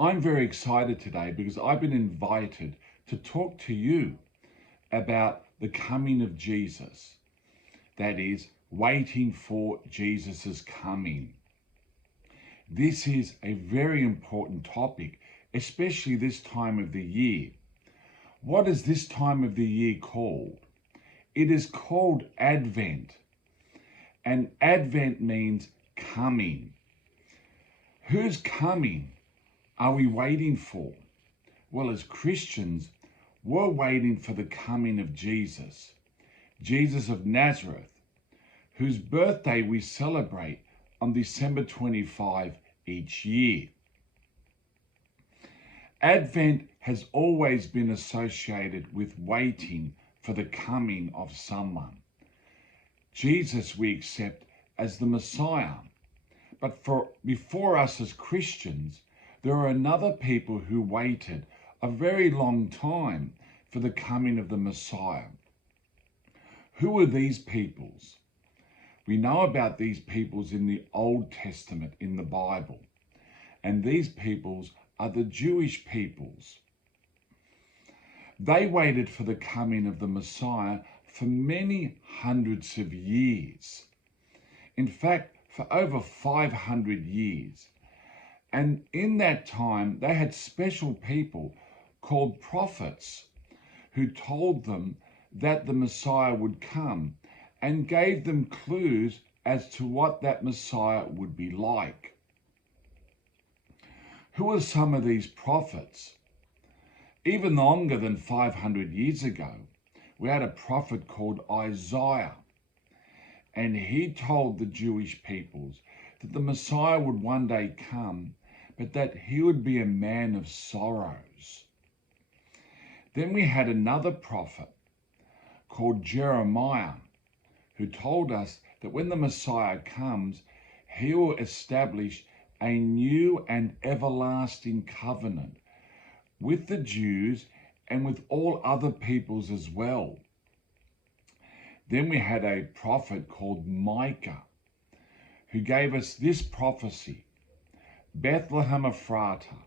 I'm very excited today because I've been invited to talk to you about the coming of Jesus. That is, waiting for Jesus' coming. This is a very important topic, especially this time of the year. What is this time of the year called? It is called Advent. And Advent means coming. Who's coming are we waiting for? Well, as Christians, we're waiting for the coming of Jesus, Jesus of Nazareth, whose birthday we celebrate on December 25 each year. Advent has always been associated with waiting for the coming of someone. Jesus we accept as the Messiah. But before us as Christians, there are another people who waited a very long time for the coming of the Messiah. Who are these peoples? We know about these peoples in the Old Testament in the Bible. And these peoples are the Jewish peoples. They waited for the coming of the Messiah for many hundreds of years. In fact, for over 500 years. And in that time, they had special people called prophets who told them that the Messiah would come and gave them clues as to what that Messiah would be like. Who are some of these prophets? Even longer than 500 years ago, we had a prophet called Isaiah. And he told the Jewish peoples that the Messiah would one day come, but that he would be a man of sorrows. Then we had another prophet called Jeremiah, who told us that when the Messiah comes, he will establish a new and everlasting covenant with the Jews and with all other peoples as well. Then we had a prophet called Micah, who gave us this prophecy: Bethlehem Ephratah,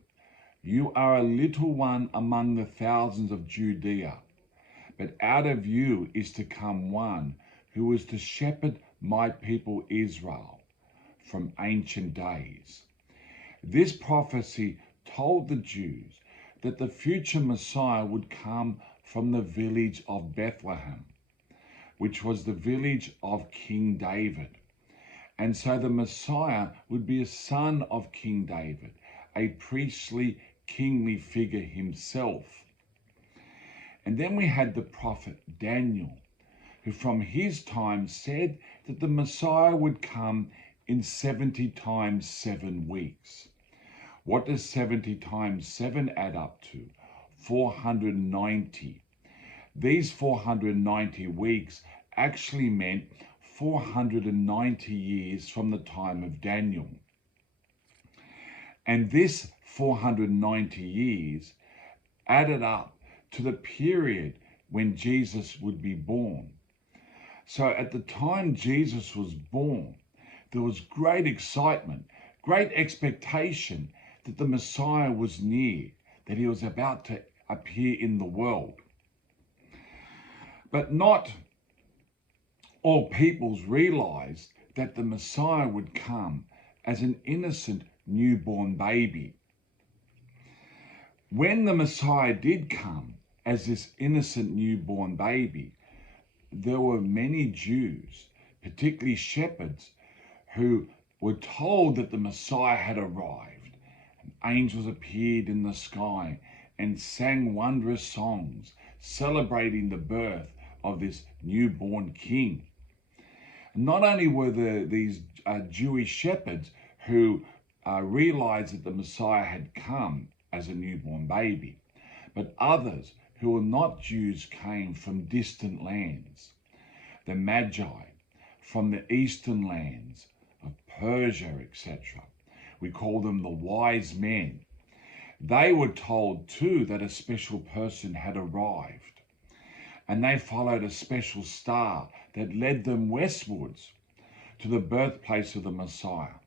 you are a little one among the thousands of Judea, but out of you is to come one who is to shepherd my people Israel from ancient days. This prophecy told the Jews that the future Messiah would come from the village of Bethlehem, which was the village of King David. And so the Messiah would be a son of King David, a priestly, kingly figure himself. And then we had the prophet Daniel, who from his time said that the Messiah would come in 70 times 7 weeks. What does 70 times 7 add up to? 490. These 490 weeks actually meant 490 years from the time of Daniel. And this 490 years added up to the period when Jesus would be born. So at the time Jesus was born, there was great excitement, great expectation that the Messiah was near, that he was about to appear in the world. But not all peoples realized that the Messiah would come as an innocent newborn baby. When the Messiah did come as this innocent newborn baby, there were many Jews, particularly shepherds, who were told that the Messiah had arrived. And angels appeared in the sky and sang wondrous songs, celebrating the birth of this newborn king. Not only were these Jewish shepherds who realized that the Messiah had come as a newborn baby, but others who were not Jews came from distant lands. The Magi from the eastern lands of Persia, etc. We call them the wise men. They were told too that a special person had arrived, and they followed a special star that led them westwards to the birthplace of the Messiah.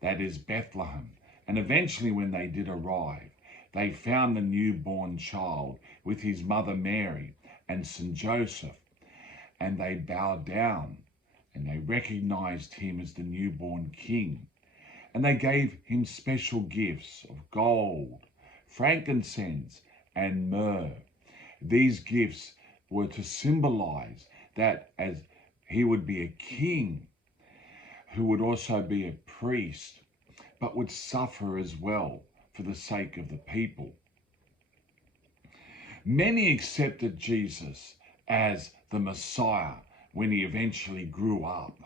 That is Bethlehem. And eventually when they did arrive, they found the newborn child with his mother Mary and St. Joseph, and they bowed down and they recognized him as the newborn king. And they gave him special gifts of gold, frankincense, and myrrh. These gifts were to symbolize that as he would be a king who would also be a priest, but would suffer as well for the sake of the people. Many accepted Jesus as the Messiah when he eventually grew up,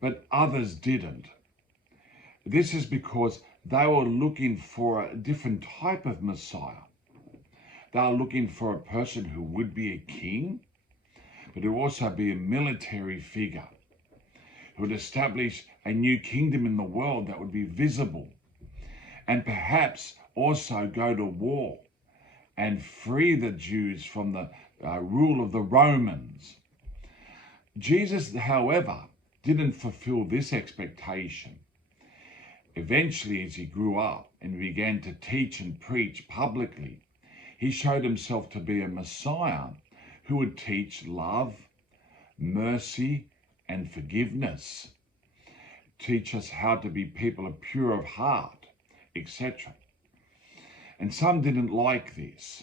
but others didn't. This is because they were looking for a different type of Messiah. They were looking for a person who would be a king, but who would also be a military figure, who would establish a new kingdom in the world that would be visible, and perhaps also go to war and free the Jews from the rule of the Romans. Jesus, however, didn't fulfill this expectation. Eventually, as he grew up and began to teach and preach publicly, he showed himself to be a Messiah who would teach love, mercy, and forgiveness, teach us how to be people of pure of heart, etc. And some didn't like this,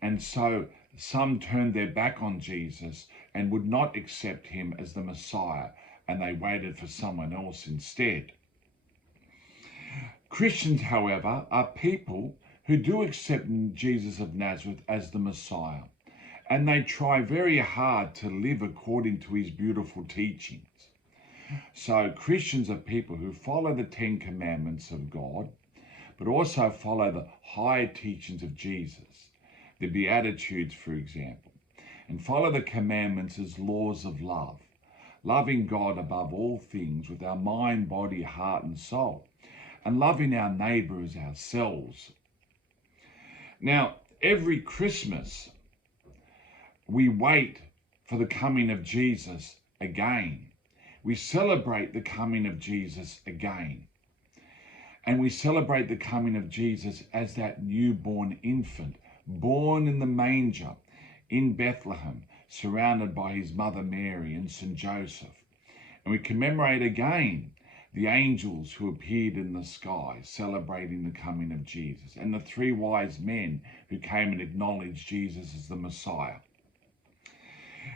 and so some turned their back on Jesus and would not accept him as the Messiah, and they waited for someone else instead. Christians, however, are people who do accept Jesus of Nazareth as the Messiah, and they try very hard to live according to his beautiful teachings. So Christians are people who follow the 10 Commandments of God, but also follow the high teachings of Jesus, the Beatitudes, for example, and follow the commandments as laws of love, loving God above all things with our mind, body, heart, and soul, and loving our neighbour as ourselves. Now, every Christmas, we wait for the coming of Jesus again. We celebrate the coming of Jesus again. And we celebrate the coming of Jesus as that newborn infant, born in the manger in Bethlehem, surrounded by his mother Mary and St. Joseph. And we commemorate again the angels who appeared in the sky, celebrating the coming of Jesus, and the 3 wise men who came and acknowledged Jesus as the Messiah.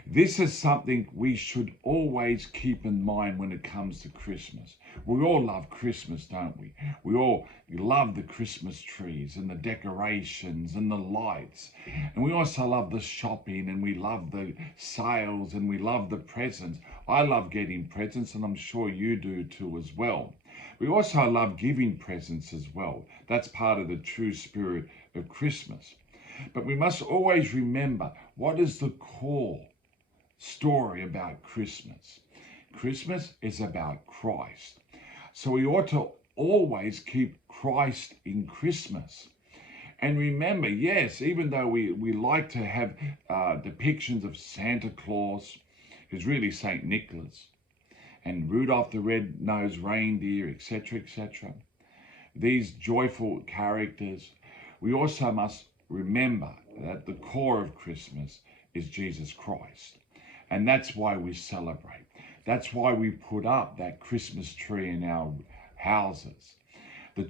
This is something we should always keep in mind when it comes to Christmas. We all love Christmas, don't we? We all love the Christmas trees and the decorations and the lights. And we also love the shopping, and we love the sales, and we love the presents. I love getting presents, and I'm sure you do too as well. We also love giving presents as well. That's part of the true spirit of Christmas. But we must always remember, what is the core story about Christmas? Christmas is about Christ. So we ought to always keep Christ in Christmas. And remember, yes, even though we like to have depictions of Santa Claus, who's really St. Nicholas, and Rudolph the Red-Nosed Reindeer, etc., etc., these joyful characters, we also must remember that the core of Christmas is Jesus Christ. And that's why we celebrate. That's why we put up that Christmas tree in our houses, the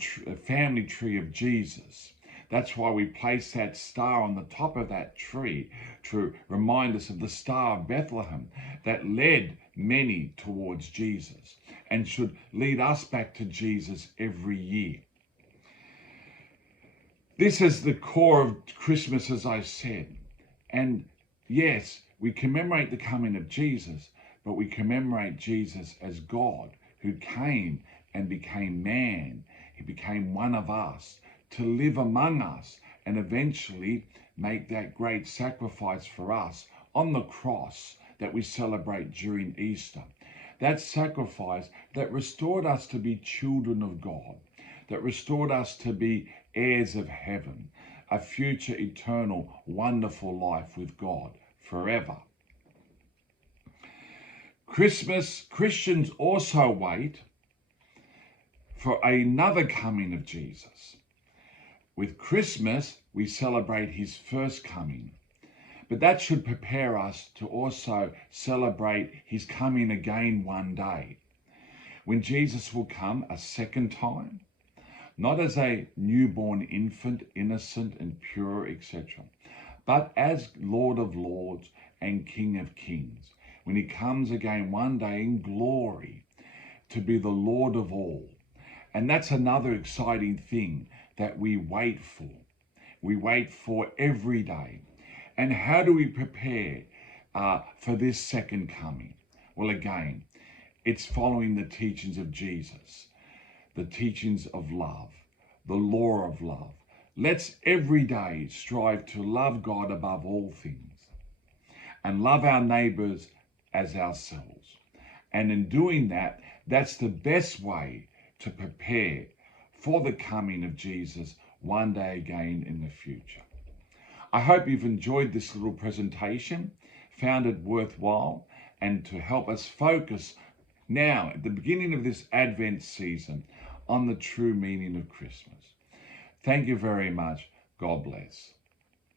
family tree of Jesus. That's why we place that star on the top of that tree to remind us of the Star of Bethlehem that led many towards Jesus and should lead us back to Jesus every year. This is the core of Christmas, as I said. And yes, we commemorate the coming of Jesus, but we commemorate Jesus as God who came and became man. He became one of us to live among us and eventually make that great sacrifice for us on the cross that we celebrate during Easter. That sacrifice that restored us to be children of God, that restored us to be heirs of heaven, a future eternal wonderful life with God forever. Christians also wait for another coming of Jesus. With Christmas, we celebrate his first coming, but that should prepare us to also celebrate his coming again one day, when Jesus will come a second time, not as a newborn infant, innocent and pure, etc., but as Lord of Lords and King of Kings, when he comes again one day in glory to be the Lord of all. And that's another exciting thing that we wait for. We wait for every day. And how do we prepare for this second coming? Well, again, it's following the teachings of Jesus, the teachings of love, the law of love. Let's every day strive to love God above all things and love our neighbors as ourselves. And in doing that, that's the best way to prepare for the coming of Jesus one day again in the future. I hope you've enjoyed this little presentation, found it worthwhile, and to help us focus now at the beginning of this Advent season on the true meaning of Christmas. Thank you very much. God bless.